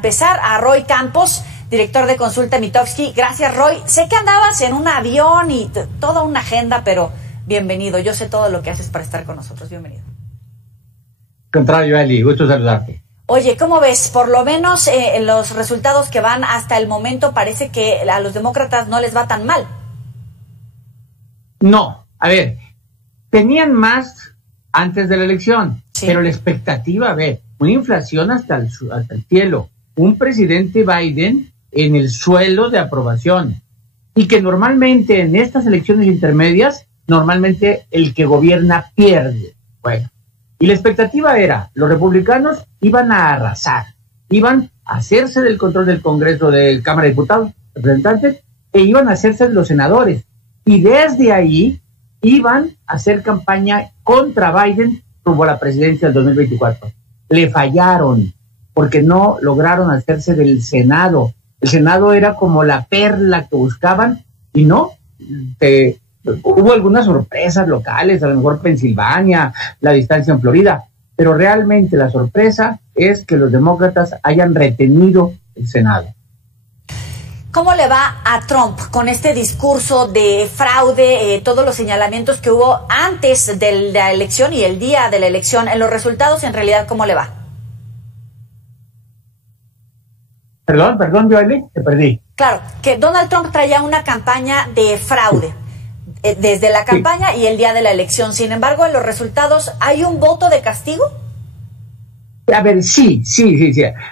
empezar a Roy Campos, director de Consulta Mitofsky. Gracias, Roy. Sé que andabas en un avión y toda una agenda, pero bienvenido. Yo sé todo lo que haces para estar con nosotros. Bienvenido. Contrario, Eli, gusto saludarte. Oye, ¿cómo ves? Por lo menos los resultados que van hasta el momento parece que a los demócratas no les va tan mal. No, a ver, tenían más antes de la elección, sí, pero la expectativa, a ver, una inflación hasta el cielo, un presidente Biden en el suelo de aprobación, y que normalmente en estas elecciones intermedias, normalmente el que gobierna pierde. Bueno, y la expectativa era, los republicanos iban a arrasar, iban a hacerse del control del Congreso, de Cámara de Diputados, representantes, e iban a hacerse de los senadores, y desde ahí iban a hacer campaña contra Biden rumbo a la presidencia del 2024. Le fallaron, porque no lograron hacerse del Senado. El Senado era como la perla que buscaban, y no, hubo algunas sorpresas locales, a lo mejor Pensilvania, la distancia en Florida, pero realmente la sorpresa es que los demócratas hayan retenido el Senado. ¿Cómo le va a Trump con este discurso de fraude, todos los señalamientos que hubo antes de la elección y el día de la elección? En los resultados, en realidad, ¿cómo le va? Perdón, Joely, te perdí. Claro, que Donald Trump traía una campaña de fraude desde la campaña, sí, y el día de la elección. Sin embargo, en los resultados, ¿hay un voto de castigo? A ver, sí.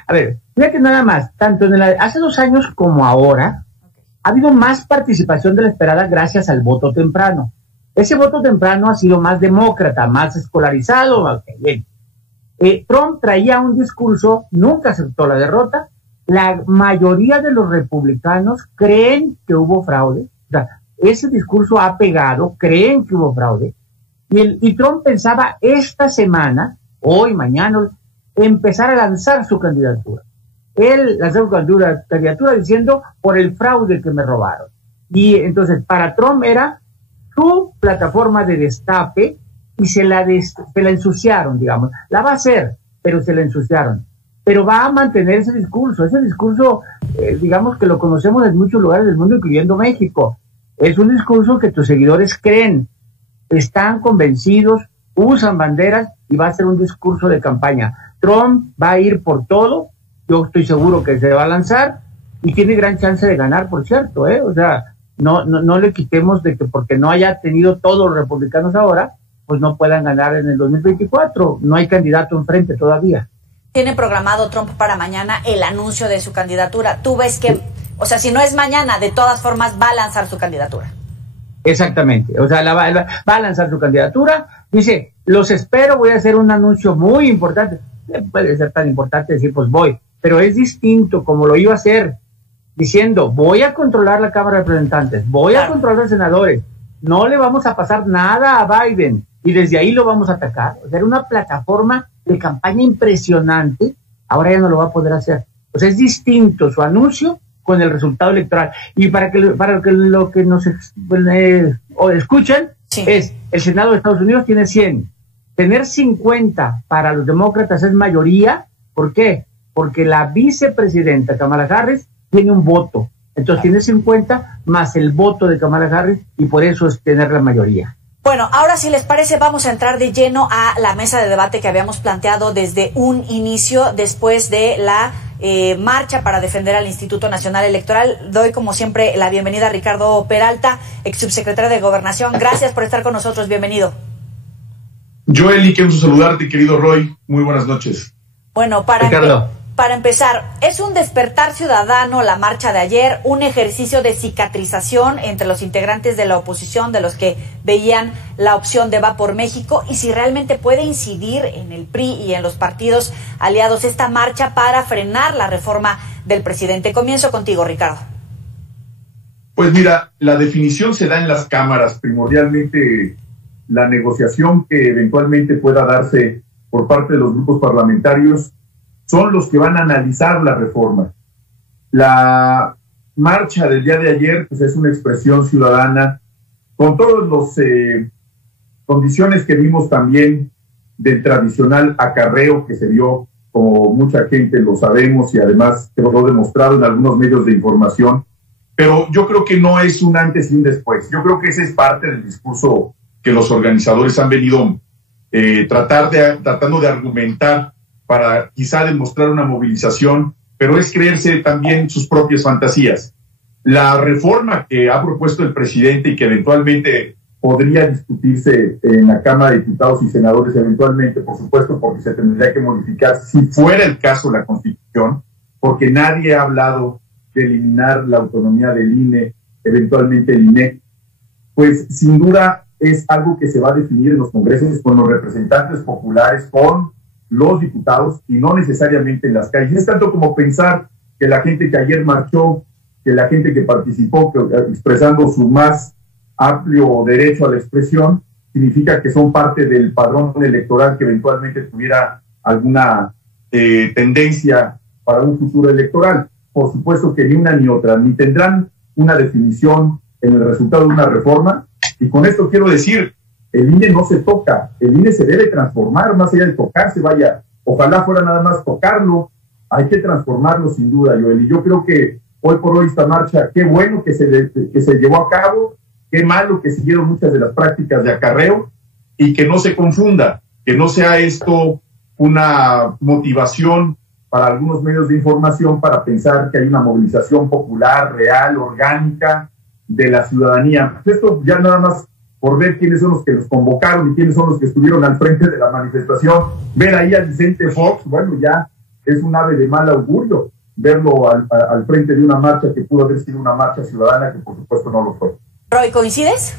A ver, fíjate nada más, tanto hace 2 años como ahora, ha habido más participación de la esperada gracias al voto temprano. Ese voto temprano ha sido más demócrata, más escolarizado. Bien. Trump traía un discurso, nunca aceptó la derrota. La mayoría de los republicanos creen que hubo fraude. O sea, ese discurso ha pegado, creen que hubo fraude. Y Trump pensaba esta semana, hoy, mañana, empezar a lanzar su candidatura. Él lanzó su candidatura diciendo por el fraude que me robaron. Y entonces para Trump era su plataforma de destape y se la ensuciaron, digamos. La va a hacer, pero se la ensuciaron. Pero va a mantener ese discurso, digamos que lo conocemos en muchos lugares del mundo, incluyendo México. Es un discurso que tus seguidores creen, están convencidos, usan banderas y va a ser un discurso de campaña. Trump va a ir por todo, yo estoy seguro que se va a lanzar y tiene gran chance de ganar, por cierto, o sea, no le quitemos de que porque no haya tenido todos los republicanos ahora, pues no puedan ganar en el 2024, no hay candidato enfrente todavía. Tiene programado Trump para mañana el anuncio de su candidatura. ¿Tú ves que, o sea, si no es mañana, de todas formas va a lanzar su candidatura? Exactamente, o sea, va a lanzar su candidatura, dice, los espero, voy a hacer un anuncio muy importante. Puede ser tan importante decir, pues voy, pero es distinto como lo iba a hacer, diciendo, voy a controlar la Cámara de Representantes, voy a controlar a los senadores, no le vamos a pasar nada a Biden, y desde ahí lo vamos a atacar. O sea, era una plataforma de campaña impresionante, ahora ya no lo va a poder hacer. O sea, es distinto su anuncio con el resultado electoral. Y para que lo que nos escuchan, sí, es, el Senado de Estados Unidos tiene 100. Tener 50 para los demócratas es mayoría. ¿Por qué? Porque la vicepresidenta Kamala Harris tiene un voto. Entonces tiene 50 más el voto de Kamala Harris y por eso es tener la mayoría. Bueno, ahora si les parece vamos a entrar de lleno a la mesa de debate que habíamos planteado desde un inicio después de la marcha para defender al Instituto Nacional Electoral. Doy como siempre la bienvenida a Ricardo Peralta, ex subsecretario de Gobernación. Gracias por estar con nosotros, bienvenido. Joely, qué gusto saludarte, querido Roy. Muy buenas noches. Bueno, para empezar, ¿es un despertar ciudadano la marcha de ayer, un ejercicio de cicatrización entre los integrantes de la oposición, de los que veían la opción de Va por México? Y si realmente puede incidir en el PRI y en los partidos aliados esta marcha para frenar la reforma del presidente. Comienzo contigo, Ricardo. Pues mira, la definición se da en las cámaras, primordialmente la negociación que eventualmente pueda darse por parte de los grupos parlamentarios son los que van a analizar la reforma. La marcha del día de ayer pues es una expresión ciudadana con todas las condiciones que vimos también del tradicional acarreo que se dio como mucha gente lo sabemos y además quedó demostrado en algunos medios de información, pero yo creo que no es un antes y un después. Yo creo que ese es parte del discurso que los organizadores han venido tratando de argumentar para quizá demostrar una movilización, pero es creerse también sus propias fantasías. La reforma que ha propuesto el presidente y que eventualmente podría discutirse en la Cámara de Diputados y Senadores, eventualmente, por supuesto, porque se tendría que modificar, si fuera el caso, la Constitución, porque nadie ha hablado de eliminar la autonomía del INE, eventualmente el INEC, pues sin duda es algo que se va a definir en los congresos con los representantes populares, con los diputados y no necesariamente en las calles. Es tanto como pensar que la gente que ayer marchó, que la gente que participó expresando su más amplio derecho a la expresión, significa que son parte del padrón electoral que eventualmente tuviera alguna tendencia para un futuro electoral. Por supuesto que ni una ni otra, ni tendrán una definición en el resultado de una reforma, y con esto quiero decir, el INE no se toca, el INE se debe transformar, más allá de tocarse, vaya, ojalá fuera nada más tocarlo, hay que transformarlo sin duda, Joel, y yo creo que hoy por hoy esta marcha, qué bueno que se llevó a cabo, qué malo que siguieron muchas de las prácticas de acarreo, y que no se confunda, que no sea esto una motivación para algunos medios de información para pensar que hay una movilización popular, real, orgánica de la ciudadanía. Esto ya nada más por ver quiénes son los que los convocaron y quiénes son los que estuvieron al frente de la manifestación, ver ahí a Vicente Fox, bueno, ya es un ave de mal augurio verlo al frente de una marcha que pudo haber sido una marcha ciudadana, que por supuesto no lo fue. Roy, ¿coincides?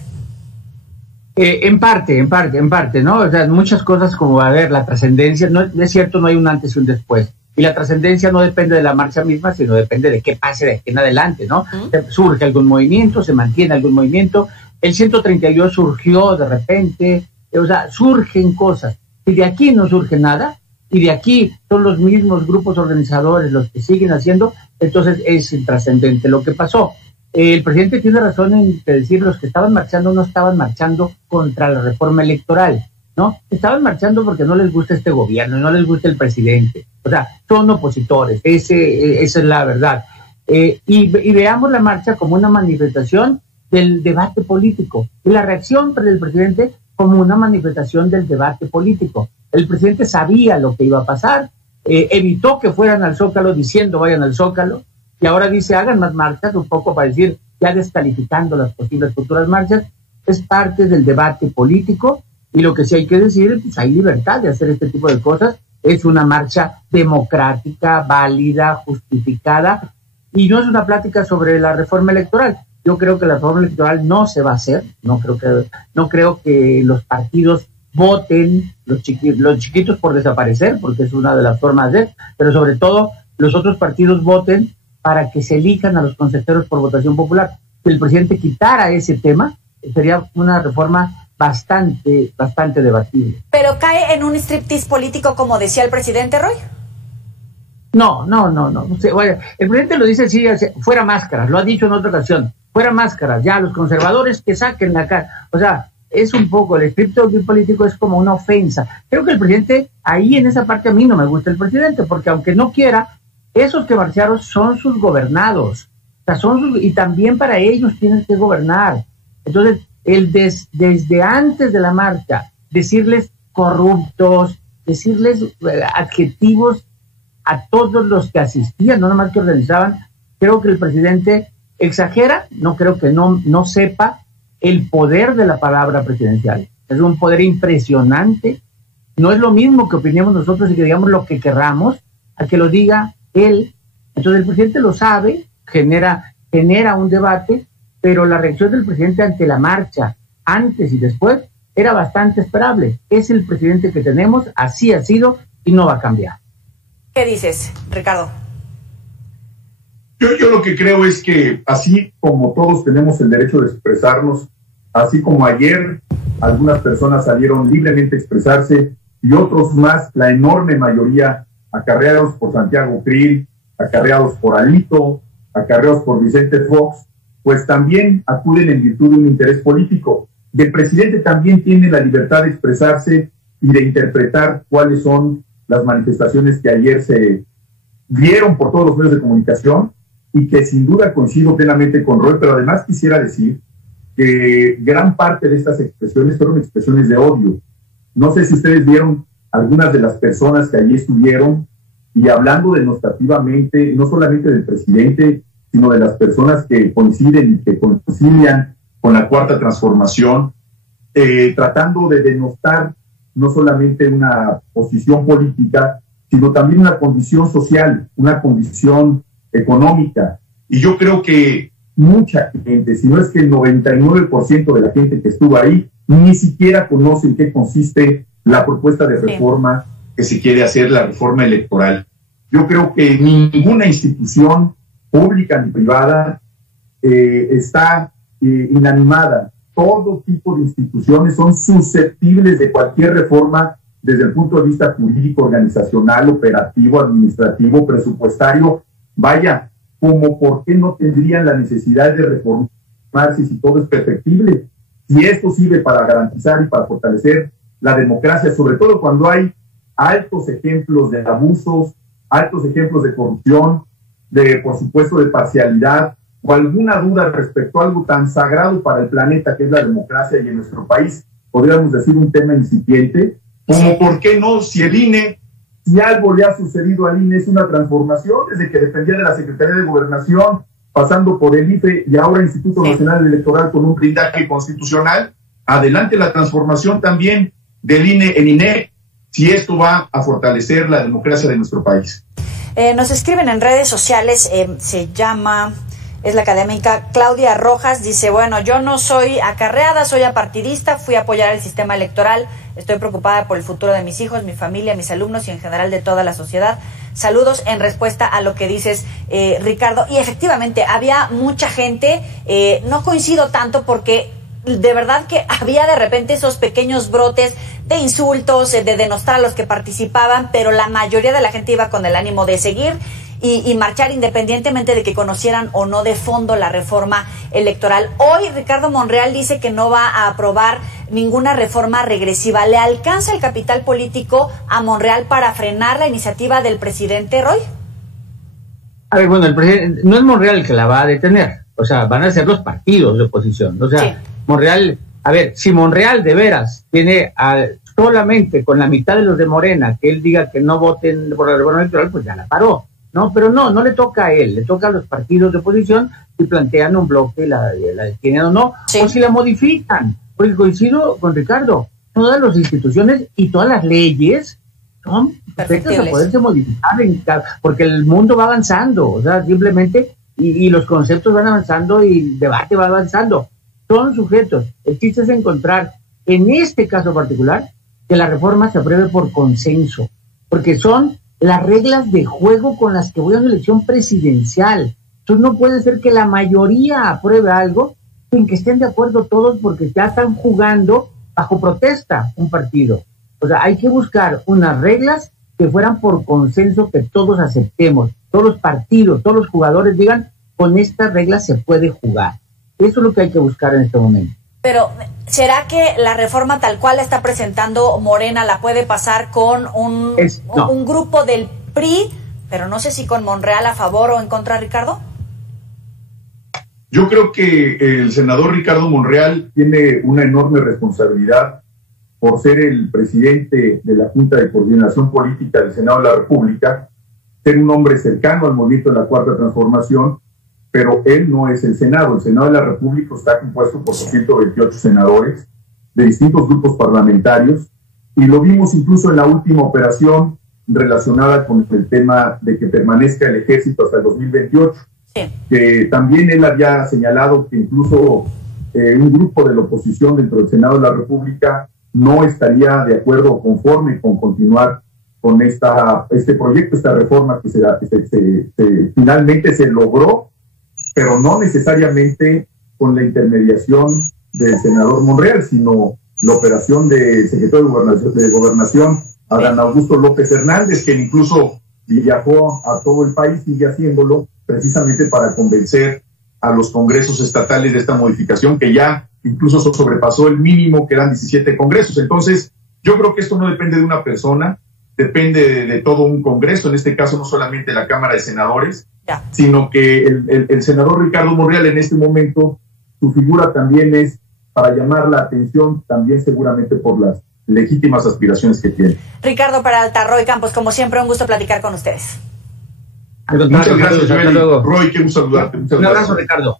En parte, ¿no? O sea, muchas cosas como, a ver, la trascendencia, no es cierto, no hay un antes y un después. Y la trascendencia no depende de la marcha misma, sino depende de qué pase de aquí en adelante, ¿no? Surge algún movimiento, se mantiene algún movimiento. El 132 surgió de repente, o sea, surgen cosas. Y de aquí no surge nada, y de aquí son los mismos grupos organizadores los que siguen haciendo, entonces es intrascendente lo que pasó. El presidente tiene razón en decir los que estaban marchando no estaban marchando contra la reforma electoral, ¿no? Estaban marchando porque no les gusta este gobierno, no les gusta el presidente. O sea, son opositores, esa es la verdad. Y veamos la marcha como una manifestación del debate político y la reacción del presidente como una manifestación del debate político. El presidente sabía lo que iba a pasar, evitó que fueran al Zócalo diciendo vayan al Zócalo, y ahora dice hagan más marchas, un poco para decir, ya descalificando las posibles futuras marchas. Es parte del debate político, y lo que sí hay que decir, pues hay libertad de hacer este tipo de cosas. Es una marcha democrática, válida, justificada, y no es una plática sobre la reforma electoral. Yo creo que la reforma electoral no se va a hacer, no creo que los partidos voten, los chiquitos por desaparecer, porque es una de las formas de, pero sobre todo los otros partidos voten para que se elijan a los consejeros por votación popular. Si el presidente quitara ese tema, sería una reforma bastante debatible. ¿Pero cae en un striptease político, como decía el presidente, Roy? No. El presidente lo dice así, fuera máscaras, lo ha dicho en otra ocasión, fuera máscaras, ya los conservadores que saquen la cara. O sea, es un poco, el striptease político es como una ofensa. Creo que el presidente, ahí en esa parte a mí no me gusta el presidente, porque aunque no quiera, esos que marcharon son sus gobernados, o sea, y también para ellos tienen que gobernar. Entonces, desde antes de la marcha, decirles corruptos, decirles adjetivos a todos los que asistían, no nomás que organizaban, creo que el presidente exagera, no creo que no sepa el poder de la palabra presidencial. Es un poder impresionante. No es lo mismo que opinemos nosotros y que digamos lo que querramos, a que lo diga él. Entonces el presidente lo sabe, genera un debate, pero la reacción del presidente ante la marcha, antes y después, era bastante esperable. Es el presidente que tenemos, así ha sido y no va a cambiar. ¿Qué dices, Ricardo? Yo lo que creo es que así como todos tenemos el derecho de expresarnos, así como ayer algunas personas salieron libremente a expresarse y otros más, la enorme mayoría, acarreados por Santiago Krill, acarreados por Alito, acarreados por Vicente Fox, pues también acuden en virtud de un interés político. Y el presidente también tiene la libertad de expresarse y de interpretar cuáles son las manifestaciones que ayer se vieron por todos los medios de comunicación y que sin duda coincido plenamente con Roy, pero además quisiera decir que gran parte de estas expresiones fueron expresiones de odio. No sé si ustedes vieron algunas de las personas que allí estuvieron y hablando denostativamente, no solamente del presidente, sino de las personas que coinciden y que concilian con la Cuarta Transformación, tratando de denostar no solamente una posición política, sino también una condición social, una condición económica. Y yo creo que mucha gente, si no es que el 99% de la gente que estuvo ahí, ni siquiera conoce en qué consiste la propuesta de reforma que se quiere hacer, la reforma electoral. Yo creo que ninguna institución pública ni privada está inanimada. Todo tipo de instituciones son susceptibles de cualquier reforma desde el punto de vista jurídico, organizacional, operativo, administrativo, presupuestario. Vaya, como por qué no tendrían la necesidad de reformarse si todo es perfectible. Si esto sirve para garantizar y para fortalecer la democracia, sobre todo cuando hay altos ejemplos de abusos, altos ejemplos de corrupción, por supuesto, de parcialidad, o alguna duda respecto a algo tan sagrado para el planeta que es la democracia y en nuestro país, podríamos decir un tema incipiente, como por qué no, si el INE, si algo le ha sucedido al INE, es una transformación desde que dependía de la Secretaría de Gobernación, pasando por el IFE y ahora Instituto Nacional Electoral con un blindaje constitucional, adelante la transformación también del INE en INE, si esto va a fortalecer la democracia de nuestro país. Nos escriben en redes sociales, es la académica Claudia Rojas, dice, bueno, yo no soy acarreada, soy apartidista, fui a apoyar el sistema electoral, estoy preocupada por el futuro de mis hijos, mi familia, mis alumnos y en general de toda la sociedad. Saludos en respuesta a lo que dices, Ricardo. Y efectivamente, había mucha gente, no coincido tanto porque de verdad que había de repente esos pequeños brotes de insultos, de denostar a los que participaban, pero la mayoría de la gente iba con el ánimo de seguir y marchar independientemente de que conocieran o no de fondo la reforma electoral. Hoy Ricardo Monreal dice que no va a aprobar ninguna reforma regresiva. ¿Le alcanza el capital político a Monreal para frenar la iniciativa del presidente, Roy? A ver, bueno, el presidente no es Monreal el que la va a detener, o sea, van a ser los partidos de oposición, o sea, sí. Monreal, a ver, si Monreal de veras tiene solamente con la mitad de los de Morena que él diga que no voten por la reforma electoral, pues ya la paró. No, pero no le toca a él, le toca a los partidos de oposición si plantean un bloque, la detienen o no, sí. O si la modifican, porque coincido con Ricardo, todas las instituciones y todas las leyes son perfectas a poderse modificar, porque el mundo va avanzando, o sea, simplemente, y los conceptos van avanzando y el debate va avanzando, son sujetos, el chiste es encontrar, en este caso particular, que la reforma se apruebe por consenso, porque son las reglas de juego con las que voy a una elección presidencial. Entonces no puede ser que la mayoría apruebe algo sin que estén de acuerdo todos porque ya están jugando bajo protesta un partido. O sea, hay que buscar unas reglas que fueran por consenso, que todos aceptemos, todos los partidos, todos los jugadores digan, con estas reglas se puede jugar. Eso es lo que hay que buscar en este momento. Pero, ¿será que la reforma tal cual la está presentando Morena la puede pasar con un grupo del PRI, pero no sé si con Monreal a favor o en contra, Ricardo? Yo creo que el senador Ricardo Monreal tiene una enorme responsabilidad por ser el presidente de la Junta de Coordinación Política del Senado de la República, ser un hombre cercano al movimiento de la Cuarta Transformación, pero él no es el Senado. El Senado de la República está compuesto por 128 senadores de distintos grupos parlamentarios, y lo vimos incluso en la última operación relacionada con el tema de que permanezca el ejército hasta el 2028, sí. Que también él había señalado que incluso un grupo de la oposición dentro del Senado de la República no estaría de acuerdo o conforme con continuar con este proyecto, esta reforma que finalmente se logró, pero no necesariamente con la intermediación del senador Monreal, sino la operación del secretario de Gobernación, Adán Augusto López Hernández, que incluso viajó a todo el país, sigue haciéndolo, precisamente para convencer a los congresos estatales de esta modificación, que ya incluso sobrepasó el mínimo, que eran 17 congresos. Entonces, yo creo que esto no depende de una persona, depende de todo un Congreso, en este caso no solamente la Cámara de Senadores, ya, sino que el senador Ricardo Monreal en este momento, su figura también es para llamar la atención, también seguramente por las legítimas aspiraciones que tiene. Ricardo Peralta, Roy Campos, como siempre, un gusto platicar con ustedes. Muchas gracias, Joely. Roy, quiero saludarte. Un abrazo, Ricardo.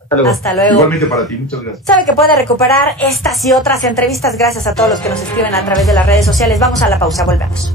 Hasta luego. Hasta luego. Igualmente para ti, muchas gracias. Sabe que puede recuperar estas y otras entrevistas gracias a todos los que nos escriben a través de las redes sociales. Vamos a la pausa, volvemos.